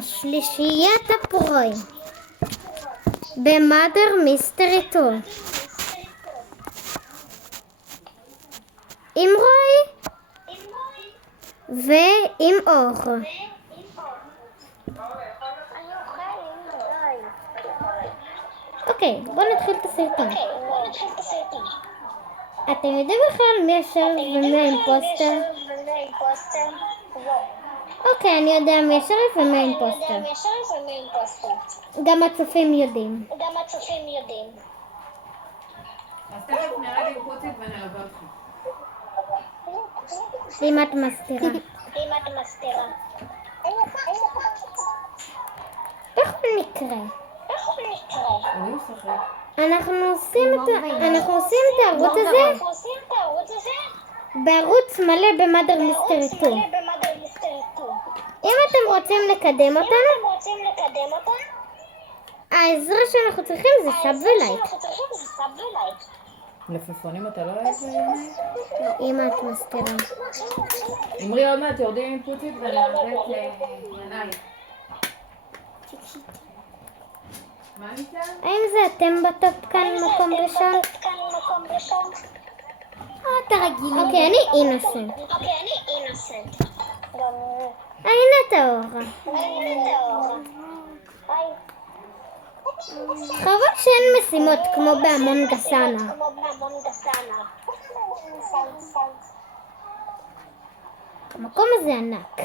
שלישיית הפרוי במאדר מיסטרי 2 עם רוי ועם אור. אוקיי, בואו נתחיל את הסרטון. אתם יודעים בכלל מי השריף ומי האימפוסטר? אוקיי, אני יודע מי השריף ומי האימפוסטר. גם הצופים יודעים. אז תכף נראה לי פוצית ונלווה אותך. אם את מסתירה. בכל מקרה. אני משחק. אנחנו עושים את הערוץ הזה בערוץ מלא במאדר מיסטרי 2. אם אתם רוצים לקדם אותנו, העזרה שאנחנו צריכים זה סאב ולייק. לפפונים אתה לא אוהב? אם את מסתירה. אמרי עוד מעט יורדים עם פוצית ונלווה את ינאי. מה ניתן? האם זה אתם בטופ כאן מקום ראשון? אתה רגיל. אוקיי, אני אינוסנט. הנה את האורה. חבל שאין משימות כמו בהמון גסנה. המקום הזה ענק.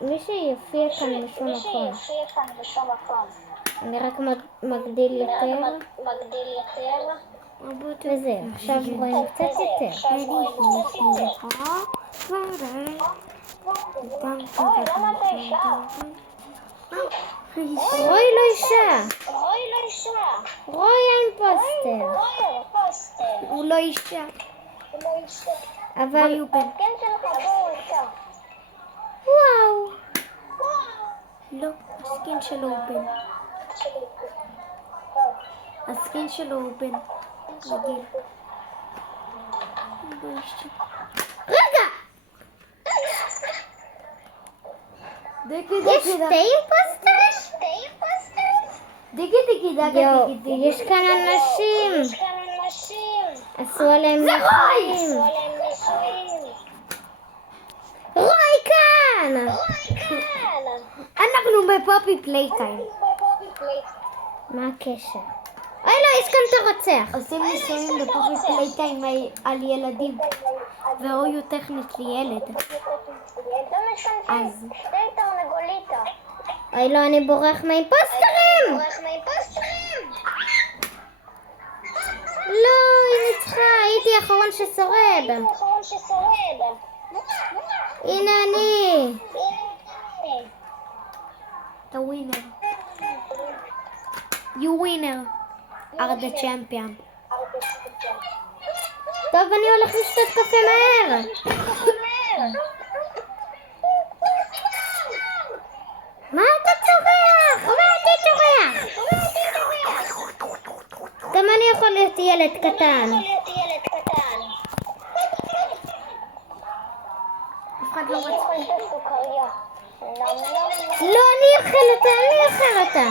מישהו יופיע כאן בשום מקום. אני רק מגדיל יותר. וזהו, עכשיו רואים קצת יותר. רוי לא אישה. רוי האימפוסטר. הוא לא אישה. אבל... וואו. לא, הסקין שלו הוא בן. הסקין שלו הוא בן. רגיל. רגע! יש שתי אימפוסטרים? יש כאן אנשים. עשו עליהם ניסויים. רוי כאן! אנחנו בפופי פלייטיים. מה הקשר? אוי לא, יש כאן את הרוצח. עושים ניסויים בפופי פלייטיים על ילדים, ורוי הוא טכנית לילד. אז אוי לא, אני בורח מהאימפוסטרים! לא, היא ניצחה, הייתי האחרון ששורד. הנה אני. אתה ווינר. You winner are the champion. טוב, אני הולך לשתות קפה מהר. מה אתה צורח? גם אני יכול להיות ילד קטן. אף אחד לא רוצה. לא, אני אוכל אותה.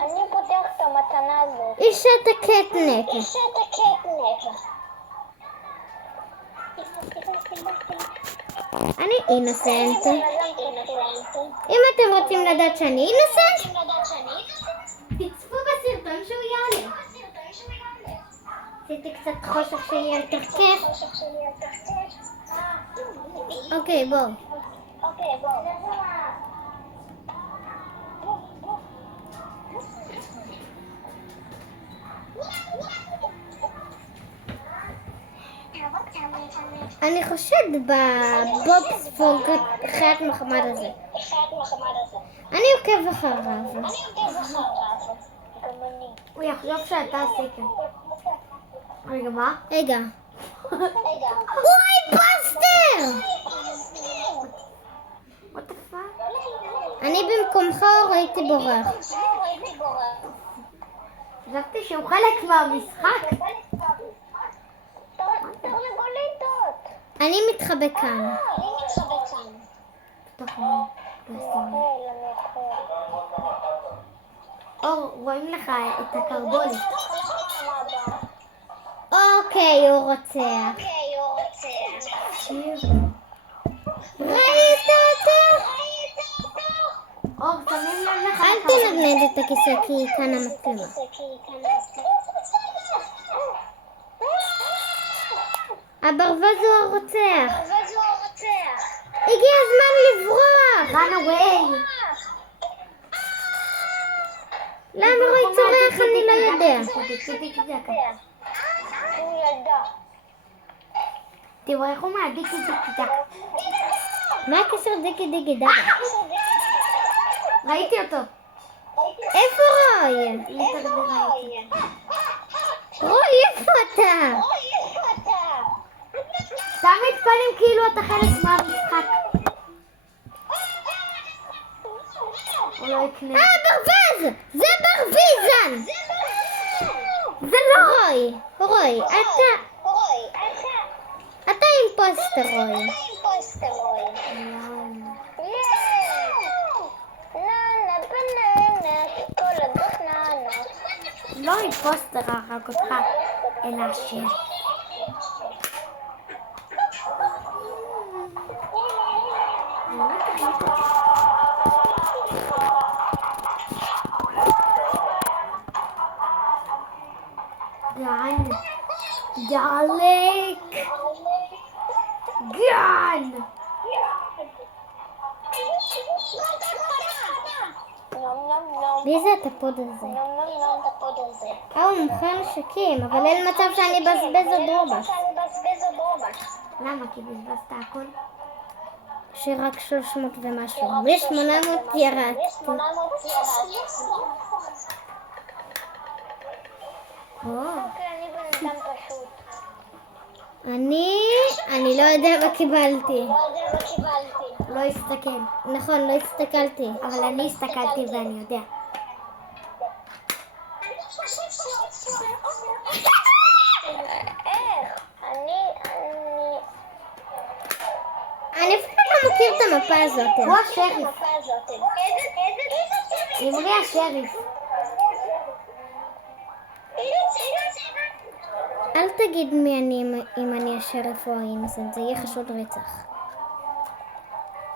אני פותח את המתנה הזאת. אישת הקטנק. אני אינוסנט. אם אתם רוצים לדעת שאני אינוסנט, תצפו בסרטון שהוא יעלה. עשיתי קצת חושך שיהיה יותר כיף. אוקיי, בואו. אני חושד בבובספוג חיית מחמד הזה. אני עוקב אחריו. הוא יחשוב שאתה הסקר. רגע, מה? רגע. וואי, פסטר! What the fuck? אני במקומך הייתי בורח. חשבתי שהוא חלק מהמשחק. אני מתחבא כאן. בתוך המים. לא אשים לב. אור, רואים לך את הקרבולת. אוקיי, הוא רוצח. שיר. ראית אותו? אור, שמים לב לך. אל תנדנד את הכיסא כי כאן המצלמה. הברווז הוא הרוצח. הגיע הזמן לברוח. run away. למה רועי צורח? אני לא יודע. הוא ידע. תראו איך הוא מעדיק את זה כיתה. מה הקשר דיקי דיגי דגה? ראיתי אותו. איפה רועי? רועי, איפה אתה? שם את פנים כאילו אתה חלק מהמשחק. הוא לא יקנה. ברווז! זה ברוויזן! זה לא רועי. רועי, אתה אימפוסטר רועי. לא אימפוסטר הרג אותך, אלא השם. גן. דלק. גן. מי זה הטפוד הזה? הוא מוכן נשקים, אבל אין מצב שאני אבזבז עוד רובוט. למה? כי בזבזת הכל? שרק 300 ומשהו. מ-800 ירדתי. אני לא יודע מה קיבלתי. לא הסתכל. נכון, לא הסתכלתי. אבל אני הסתכלתי ואני יודע. אני אפילו לא מכיר את המפה הזאת. הוא השריף. אמרי השריף. אל תגיד מי אני אם אני השריף או האינסנט, זה יהיה חשוד רצח.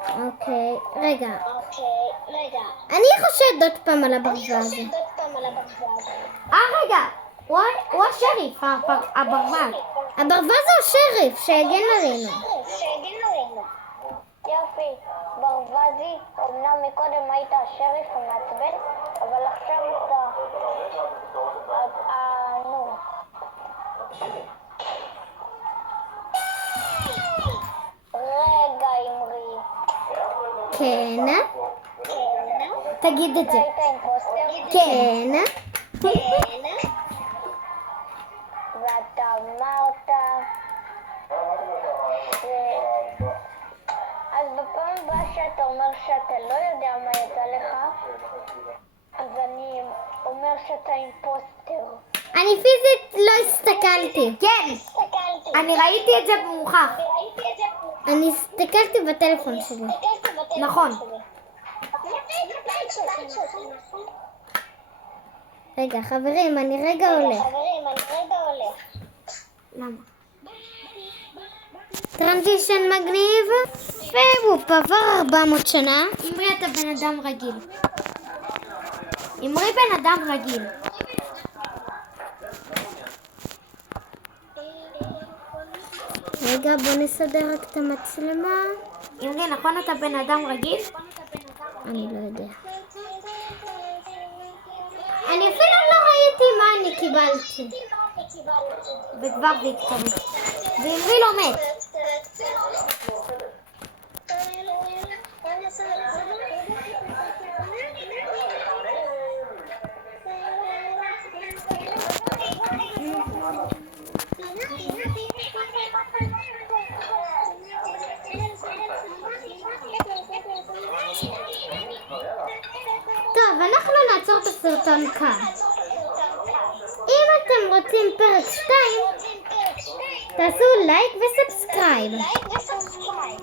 אוקיי, רגע. אני חושד עוד פעם על הברווז. רגע, הוא השריף, הברווז. הברווז הוא השריף שהגן עלינו. יופי, ברווזי, אמנם מקודם היית השריף המעצבן, אבל עכשיו אתה... נו. רגע, אמרי. כן? תגיד את זה. היית אימפוסטר? כן? ואתה אמרת אז בפעם הבאה שאתה אומר שאתה לא יודע מה יצא לך, אז אני אומר שאתה אימפוסטר. אני פיזית לא הסתכלתי. כן, אני ראיתי את זה במוכח. אני הסתכלתי בטלפון שלי. נכון. רגע, חברים, אני רגע הולך. למה? טרנזישן מגניב, והוא עבר 400 שנה. אמרי אתה בן אדם רגיל. אמרי בן אדם רגיל. רגע, בוא נסדר רק את המצלמה. אמרי, נכון אתה בן אדם רגיל? אני לא יודע. אני אפילו לא ראיתי מה אני קיבלתי. וכבר זה התקרב. ואמרי לא מת. טוב, אנחנו נעצור את הסרטון כאן. אם אתם רוצים פרק 2, תעשו לייק וסאבסקרייב. וסאבסקרייב.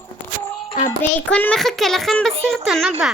הבייקון מחכה לכם בסרטון הבא.